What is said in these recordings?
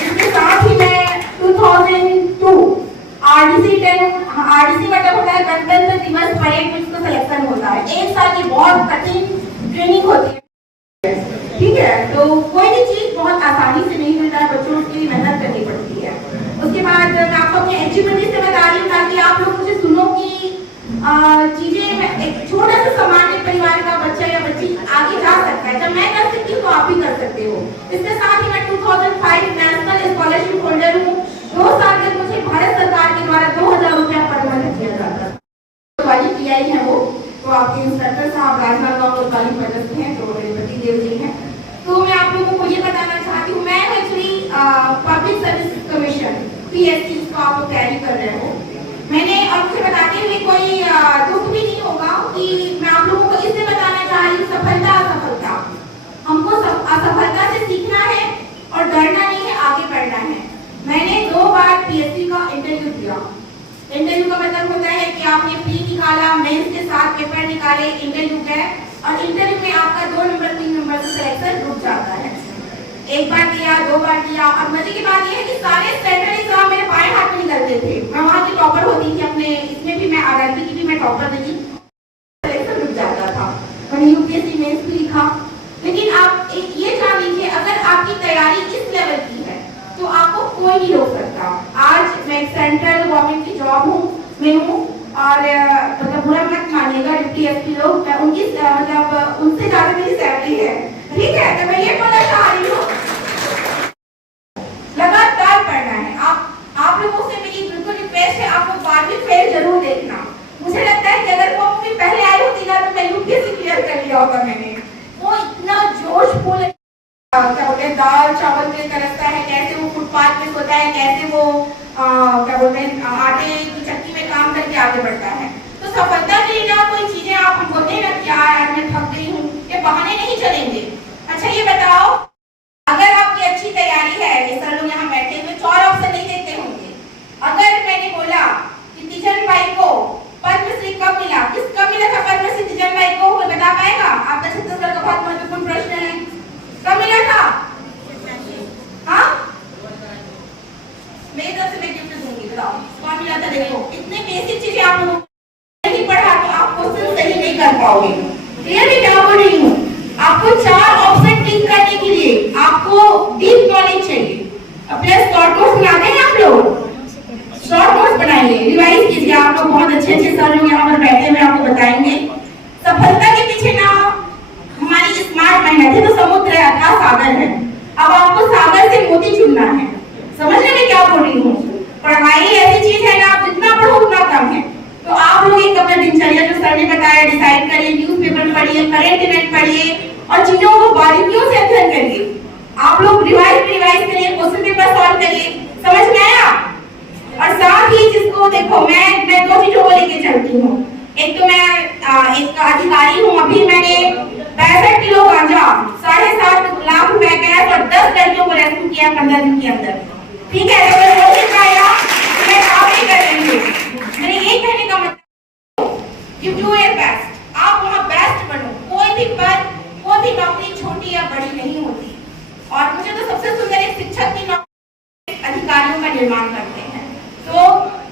इसके साथ ही मैं 2002 आरडीसी मतलब होता है गणतंत्र दिवस परेड में उसका सिलेक्शन होता है। एक साल की बहुत कठिन ट्रेनिंग होती है, ठीक है। तो कोई भी चीज बहुत आसानी से नहीं मिलता है, बच्चों के लिए मेहनत करनी पड़ती है। उसके बाद मैं आपको अपने अचीवमेंट से बता रही हूँ ताकि आप लोग मुझे सुनो कि चीजें एक छोटा सा सामान्य परिवार का बच्चा या बच्ची आगे जा सकता है। जब मैं कर सकती हूँ तो आप भी कर सकते हो। इसके साथ ही मैं 2005 नेशनल स्कॉलरशिप होल्डर हूँ। 2 साल तक मुझे भारत सरकार के द्वारा 2000 रुपया पर मंथ दिया जाता है। वाली पीआई है वो, तो आपके इंस्पेक्टर साहब राजनांदगांव कोतवाली पदस्थ हैं, तो रेवती देव जी हैं। तो मैं आप लोगों को ये बताना चाहती हूँ, मैं actually public service commission PSC को आप कैरी कर रहे हो। मैंने आपसे बताते हुए कोई दुख भी नहीं होगा कि मैं आप लोगों को इससे बताना चाह रही हूँ सफलता असफलता, हमको असफलता से सीखना है और डरना नहीं है, आगे बढ़ना है। मैंने 2 बार पीएससी का इंटरव्यू दिया। इंटरव्यू का मतलब होता है कि आपने प्री निकाला, मेंस के साथ पेपर निकाले, इंटरव्यू गए और इंटरव्यू में आपका 2 नंबर 3 नंबर से सिलेक्शन रुक जाता है। 1 बार दिया, 2 बार दिया और मजे की बात यह है कि सारे सेंट्रल एग्जाम मेरे बाएं हाथ में निकलते थे। मैं वहाँ की टॉपर होती थी, अपने इसमें भी मैं आरआरबी की भी मैं टॉपर थी। सिलेक्शन रुक जाता था। मैंने यूपीएससी मेंस भी लिखा, लेकिन आप ये जान लीजिए अगर आपकी तैयारी इस लेवल की है तो आपको कोई नहीं रोक सकता। आज मैं एक सेंट्रल गवर्नमेंट की जॉब में हूँ और मतलब बुरा मत मानिएगा डिप्टी एसपी लोग, उनकी मतलब उनसे ज्यादा मेरी सैलरी है, ठीक है। तो मैं ये बोलना चाह रही हूँ लगातार पढ़ना है। आप लोगों से मेरी बिल्कुल रिक्वेस्ट है, आपको 12वीं फेल जरूर देखना। मुझे लगता है कि अगर वो अपनी पहले आई होती ना तो मैं यूपीएससी क्लियर कर लिया होगा मैंने। वो इतना जोशफुल क्या बोलते हैं दाल चावल के तरसता है, कैसे वो फुटपाथ पे सोता है, कैसे वो क्या बोलते हैं आटे की चक्की में काम करके आगे बढ़ता है। तो सफलता के लिए ना कोई चीजें आप हम बोलते हैं ना कि यार मैं थक गई हूँ, ये बहाने नहीं चलेंगे। अच्छा ये बताओ, अगर आपकी अच्छी तैयारी है, ये सर लोग यहाँ बैठे हुए 4 ऑप्शन नहीं देते होंगे। अगर मैंने बोला कि तीजन भाई को पद्मश्री कब मिला, कब मिला था पद्मश्री तीजन भाई को, कोई बता पाएगा? आपका छत्तीसगढ़ का बहुत महत्वपूर्ण प्रश्न है, कब मिला था? हाँ मेरी तरफ से मैं गिफ्ट दूंगी, बताओ कौन मिला था? देखो इतने बेसिक चीजें आप लोगों नहीं पढ़ा तो आप क्वेश्चन सही नहीं कर पाओगे। क्लियरली क्या बोल रही हूँ? आपको 4 ऑप्शन टिक करने के लिए आपको डीप नॉलेज चाहिए। अपने शॉर्ट नोट्स बनाते हैं आप लोग, शॉर्ट नोट्स बनाइए, रिवाइज कीजिए। आप लोग बहुत अच्छे सर लोग यहाँ पर बैठे हुए आपको बताएंगे। सफलता के पीछे ना हमारी स्मार्ट मेहनत है, तो समुद्र का सागर है। अब आपको सागर से मोती चुनना है। समझने में क्या बोल रही हूँ? पढ़ाई ऐसी चीज है ना, आप जितना पढ़ो उतना कम है। तो आप लोग एक अपना दिनचर्या जो सर ने बताया डिसाइड करिए, न्यूज़पेपर पढ़िए, करंट इवेंट पढ़िए और चीजों को बारीकियों से अध्ययन करिए। आप लोग रिवाइज करिए, क्वेश्चन पेपर सॉल्व करिए। समझ में आया? और साथ ही जिसको देखो मैं 2 चीजों को लेके चलती हूँ। एक तो मैं एक अधिकारी हूँ, अभी मैंने 65 किलो गांजा 7.5 लाख रुपए कैश और 10 लड़कियों को रेस्क्यू किया 15 दिन के अंदर, ठीक है। तो मैं कोशिश करेगा मैं काम नहीं कर रही हूँ। मेरे एक कहने का मतलब गिव यू योर बेस्ट, आप वहाँ बेस्ट बनो। कोई भी पद, कोई भी नौकरी छोटी या बड़ी नहीं होती। और मुझे तो सबसे सुंदर एक शिक्षक की नौकरी अधिकारियों का निर्माण करते हैं। तो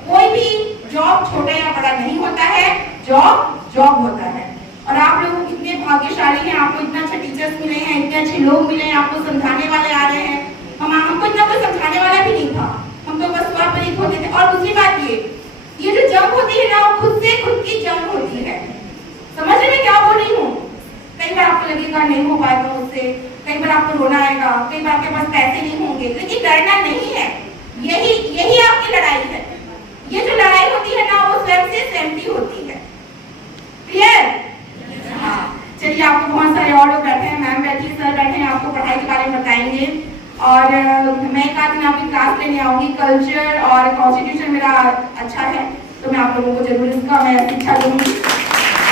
कोई भी जॉब छोटा या बड़ा नहीं होता है, जॉब होता है। और आप लोग इतने भाग्यशाली हैं, आपको इतने अच्छे टीचर्स मिले हैं, इतने अच्छे लोग मिले हैं, आपको समझाने वाले आ रहे हैं। हमको इतना कोई समझाने वाला भी नहीं था, हम तो बस स्वापरित होते थे। और दूसरी बात ये जो जंग होती है ना, खुद से खुद की जंग होती है। समझ में क्या बोल रही हूँ? कई बार आपको लगेगा नहीं हो पाएगा मुझसे, कई बार आपको रोना आएगा, कई बार आपके पास पैसे नहीं होंगे, लेकिन डरना नहीं है। यही आपकी लड़ाई है। ये जो लड़ाई होती है ना, वो स्वयं से सहमति होती है। क्लियर? हाँ चलिए, आपको बहुत सारे और लोग बैठे हैं, मैम बैठी है, सर बैठे हैं, आपको पढ़ाई के बारे में बताएंगे। और मैं एक आध दिन आपकी क्लास लेने आऊंगी। कल्चर और कॉन्स्टिट्यूशन मेरा अच्छा है, तो मैं आप लोगों को जरूर इसका मैं शिक्षा दूंगी।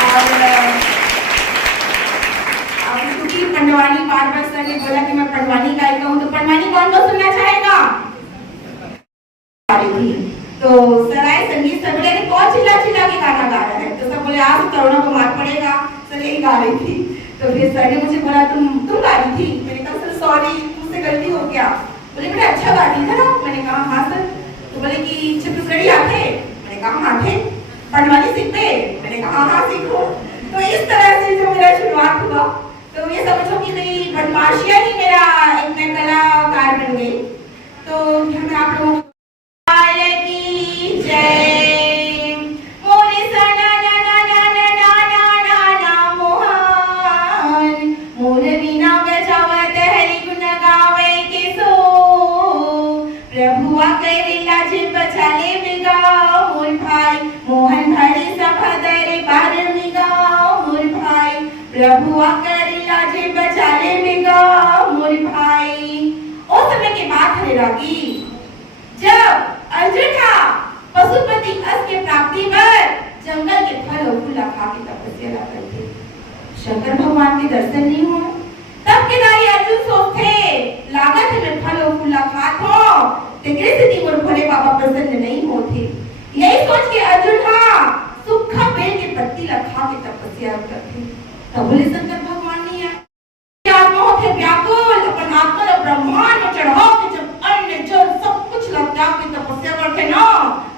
और क्योंकि पंडवानी बार सर ने बोला कि मैं पंडवानी गायिका हूँ, तो पंडवानी कौन कौन सुनना चाहेगा? तो सर आए, संगीत सर बोले कौन चिल्ला चिल्ला के गाना गा रहा है? तो सब बोले आप करोना को मार पड़ेगा, सर यही गा रही थी। तो फिर सर ने मुझे बोला तुम गा रही थी? बोले बेटा अच्छा गाती है ना? मैंने कहा हाँ सर। तो बोले कि छत्तीसगढ़ी आते? मैंने कहा हाँ आते। पटवानी सीखते? मैंने कहा हाँ सीखो। तो इस तरह से जो मेरा शुरुआत हुआ, तो ये समझो कि मेरी बदमाशियां ही मेरा एक मैं कलाकार बन गई। तो हम आप लोगों को की जय मोरे सना ना ना ना ना ना ना ना ना मोहन मोर वीणा बजावत हरि गुण गावे के सो प्रभुआ करेला जे बचाले बिगा मोर भाई मोहन भरी सभा दरे बार मिगा मोर भाई प्रभुआ करेला जे बचाले बिगा मोर भाई। उस समय की बात है रागी, जब अर्जुन था पशुपति अस के प्राप्ति पर जंगल के फल और फूल खा के तपस्या करते, शंकर भगवान के दर्शन नहीं हुए। तब के नारी अर्जुन सोचते लागत है मैं फल और फूल खात हो तो कृष्ण मोर भोले बाबा प्रसन्न नहीं होते। यही सोच के अर्जुन सूखा पेड़ के पत्ती खा के तपस्या करते। तब बोले शंकर भगवान नहीं आए। आत्मा होते व्याकुल अपन आत्मा को ब्रह्मांड में चढ़ा के जब अन्न जल सब कुछ लगता के तपस्या करते ना,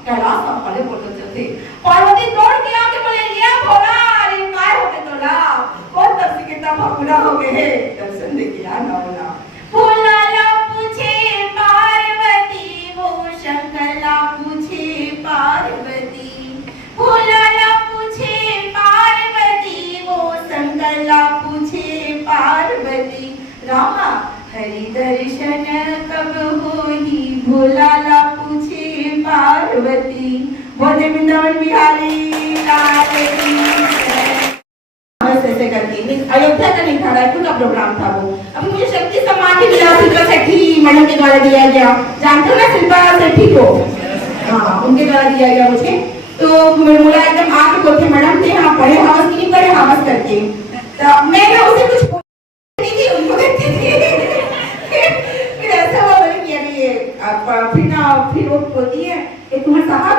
कैलाश का फले बोलते चलते। पार्वती दौड़ के आके बोले लिया भोला अरे काय होते तोला कौन तब से कितना भगुना हो गए है दर्शन दे किया ना बोला। भोला ला पूछे पार्वती वो शंकर ला पूछे पार्वती भोला ला पूछे पार्वती वो शंकर ला पूछे पार्वती रामा हरि दर्शन कब होई भोला ला पूछे पार्वती बोले वृंदावन बिहारी लाल की ऐसे करके अयोध्या का नहीं था, रायपुर का प्रोग्राम था वो। अभी मुझे शक्ति सम्मान भी मिला शिल्पा सेठी मैडम के द्वारा दिया गया, जानते हो ना शिल्पा सेठी को? हाँ उनके द्वारा दिया गया मुझे। तो बोला एकदम आके बोलते मैडम थे हाँ पढ़े हावस की नहीं पढ़े हावस करके। तो मैंने उसे कुछ नहीं थी उनको देखती थी फिर ऐसा हुआ बोले कि अभी ये फिर वो बोलती है कि तुम्हारे साहब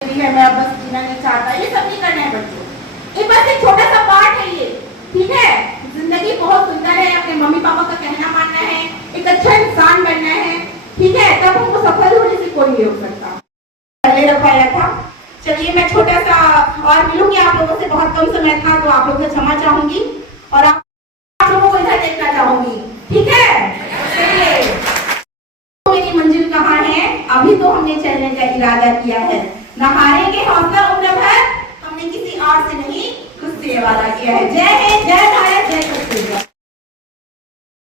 है मैं बस जीना नहीं चाहता, ये सब नहीं करना है बच्चों, ये बस एक छोटा सा पार्ट है ये, ठीक है? जिंदगी बहुत सुंदर है, अपने मम्मी पापा का कहना मानना है, एक अच्छा इंसान बनना है, ठीक है? तब हमको सफल होने से कोई नहीं रोक सकता। पहले रखवाया था। चलिए मैं छोटा सा और मिलूंगी आप लोगों से, बहुत कम समय था तो आप लोगों से क्षमा चाहूंगी और आप लोगों को इधर देखना चाहूंगी, ठीक है? चलिए मेरी मंजिल कहाँ है? अभी तो हमने चलने का इरादा किया है, नहारेंगे हौसला उम्र भर, हमने किसी और से नहीं खुद से वादा किया है। जय हिंद, जय भारत, जय छत्तीसगढ़।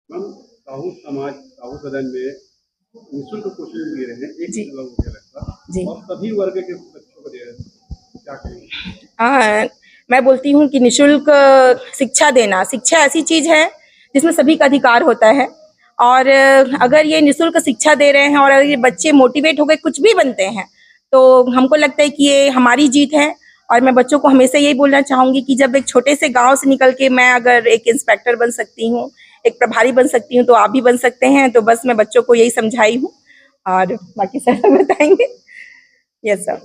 साहू समाज साहू सदन में निःशुल्क कोचिंग दे रहे हैं, एक जी और सभी वर्ग के बच्चों को दे रहे हैं, क्या कहेंगे? मैं बोलती हूँ कि निःशुल्क शिक्षा देना, शिक्षा ऐसी चीज है जिसमें सभी का अधिकार होता है और अगर ये निःशुल्क शिक्षा दे रहे हैं और अगर ये बच्चे मोटिवेट होकर कुछ भी बनते हैं तो हमको लगता है कि ये हमारी जीत है। और मैं बच्चों को हमेशा यही बोलना चाहूंगी कि जब एक छोटे से गांव से निकल के मैं अगर एक इंस्पेक्टर बन सकती हूँ, एक प्रभारी बन सकती हूँ, तो आप भी बन सकते हैं। तो बस मैं बच्चों को यही समझाई हूँ और बाकी सर बताएंगे। Yes sir.